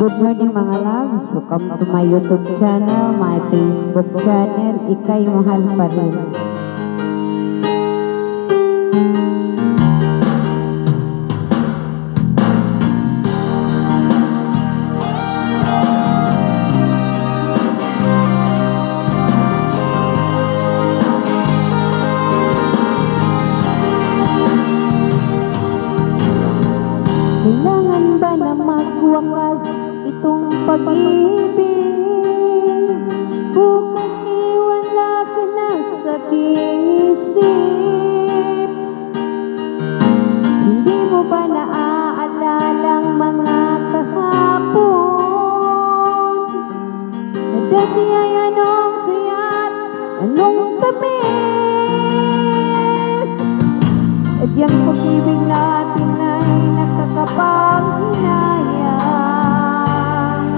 Good morning mga loves. Welcome to my YouTube channel, my Facebook channel, Ika'y Mahal Pa Rin. Kailangan ba na magwakas itong pag-ibig? Bukas iwala ka na sa aking isip. Hindi mo ba naaalalang mga kahapon? Na dati ay anong suyat, anong tamis? Sadyang pag-ibig natin ay nakakapanghinayang,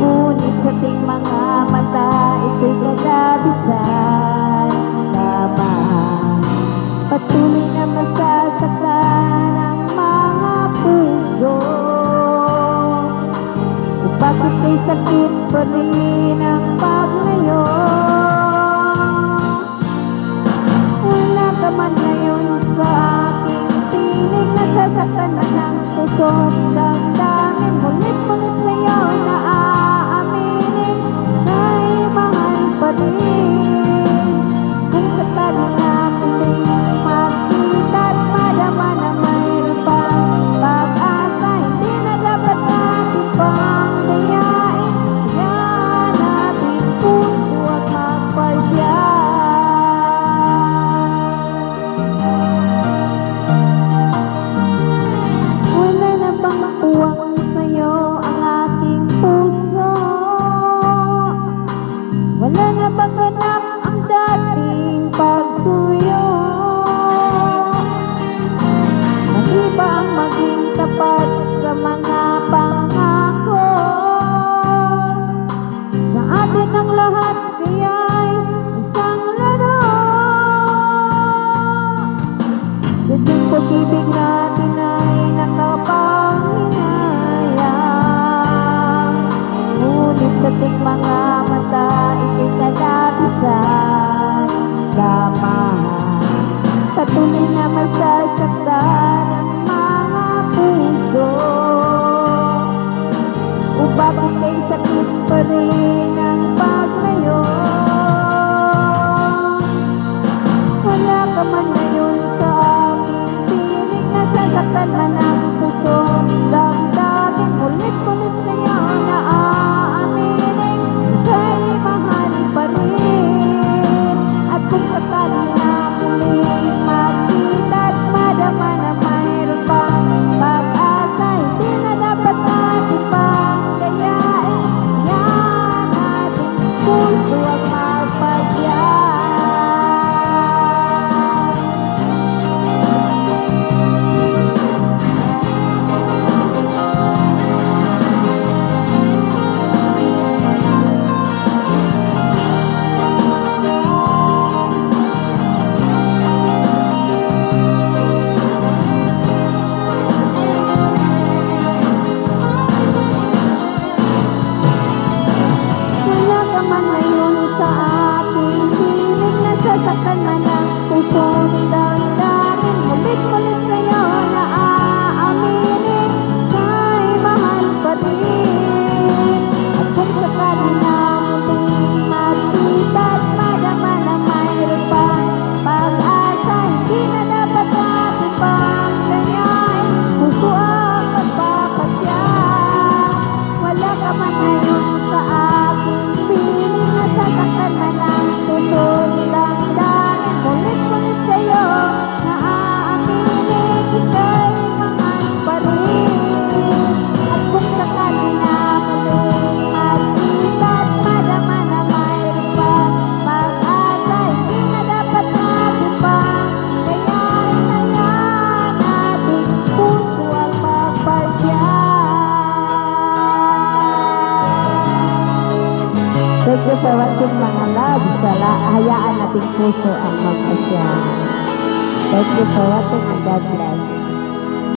ngunit sa ating mga mata ito'y kalabisan lamang. Patuloy na masasaktan ang mga puso. Kung bakit kay sakit pa rin ang paglayo? Wala ka man ngayon sa aking piling, nasasaktan man ang puso't damdamin. Mulit-mulit sa'yo na aaminin, kay mahal pa rin. Kung sakali na muling magkita't madama na mayroon pang pag-asa, hindi na dapat natin pang dayain. Kaya natin puso at magpasya. Wala na bang puwang sa'yo ang aking puso? Wala na bang ganap ang dating pagsuyo? Mali ba ang maging tapat sa mga pangako? Sa atin ang lahat kaya'y isang laro. Sadyang pag-ibig natin ay nakapanghinayang, ngunit sa ating mga mata ito'y kalabisan lamang. Patuloy na masasaktan ang mga puso. O bakit kay sakit pa rin ang paglayo? Wala ka man ngayon sa aking piling, nasasaktan man ang puso, damdamin. Ulit-ulit sa'yo na aaminin, kay mahal pa rin. At kung sakali na muling magkita't madama na mayroon pang pag-asa, hindi na dapat natin pang dayain. Yan ating puso at magpasya. Wala ka man ngayon sa aking piling, nasasaktan man ang puso't damdamin. Mulit-mulit sa'yo na aaminin, kay mahal pa rin. At kung sakali na muling magkita't madama na mayroon pang pag-asa, hindi na dapat natin pang dayain. Puso ang magpapasya. Wala ka man ngayon sa aking piling, nasasaktan man ang puso't damdamin. Mulit-mulit sa'yo na aaminin, ika'y mahal pa rin. At kung sakali na muling magkita't madama na mayroon pang pag-asa, hindi na dapat natin pang dayain. Hayaan nating puso ang magpasya. Thank you for watching mga loves. Hayaan nating puso ang magpasya. Thank you for watching and God bless.